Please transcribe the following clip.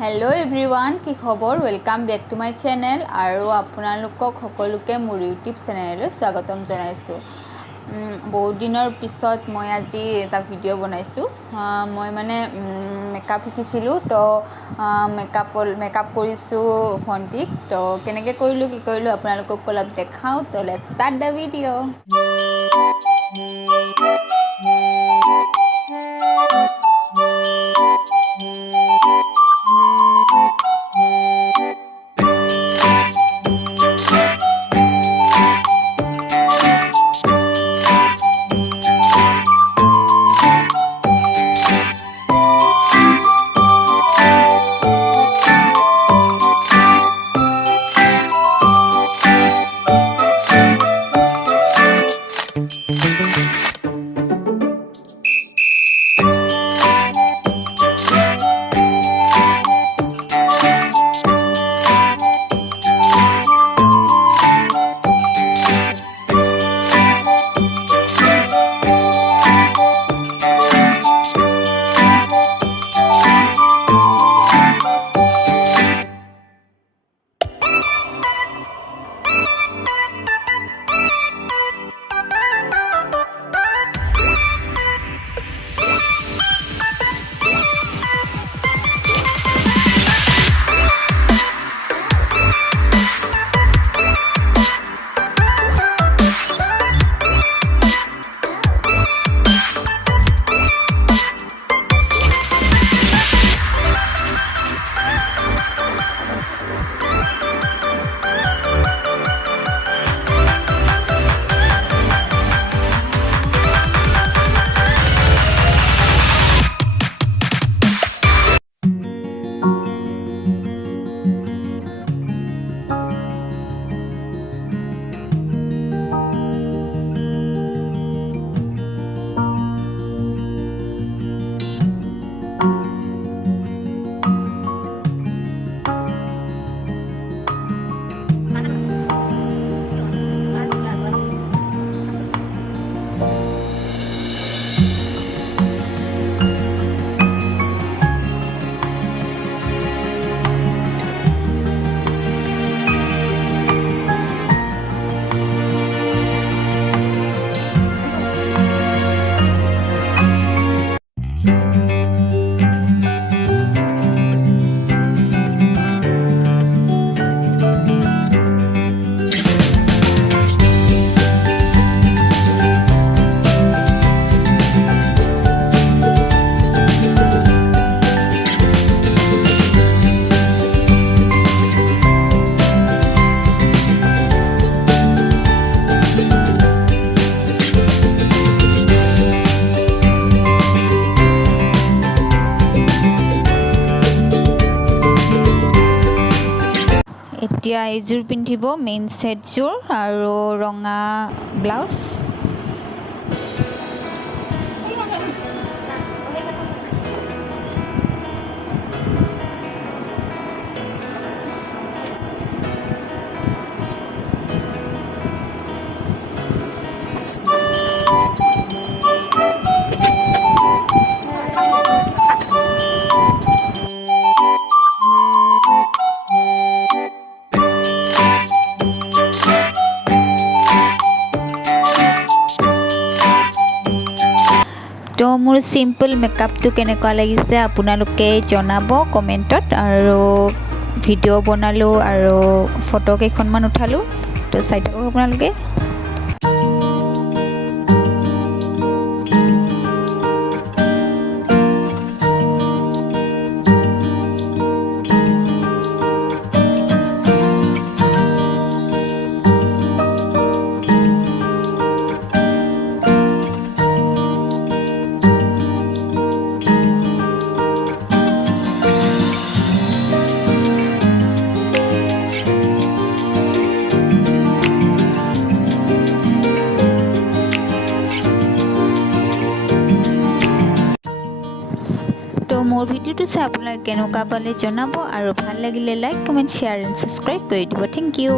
Hello everyone की खबर welcome back to my channel और आपनालोকক सकलोके मोर यूट्यूब चैनल स्वागतम जनाइছো बहुत दिनर पिছত मैं आज एटा भिडिओ बनाइছো मैं माने मेकअप शिकिसिलो तो मेकअप करिছো भंटिक तो केनेके करिलो की करिलो आपनालोকক अलप देखाओ तो लेट्स स्टार्ट द भिडिओ। এতিয়া এইযোৰ পিন্ধিব মেইন সেটযোৰ আৰু ৰঙা ব্লাউজ। तो मोर सिम्पल मेकअप तो केनेकुवा लागिसे आपनालोके जनाबो कमेन्टत आरो भिडिओ बनालो आरो फटो केखनमान उठालो तो चाइ थाকক आपनालोके। मोर भिडिओ चाइ आपनालोके केनेकुवा पाले जनाबो आरो ভাল লাগিলে like comment share and subscribe কৰি দিব। Thank you.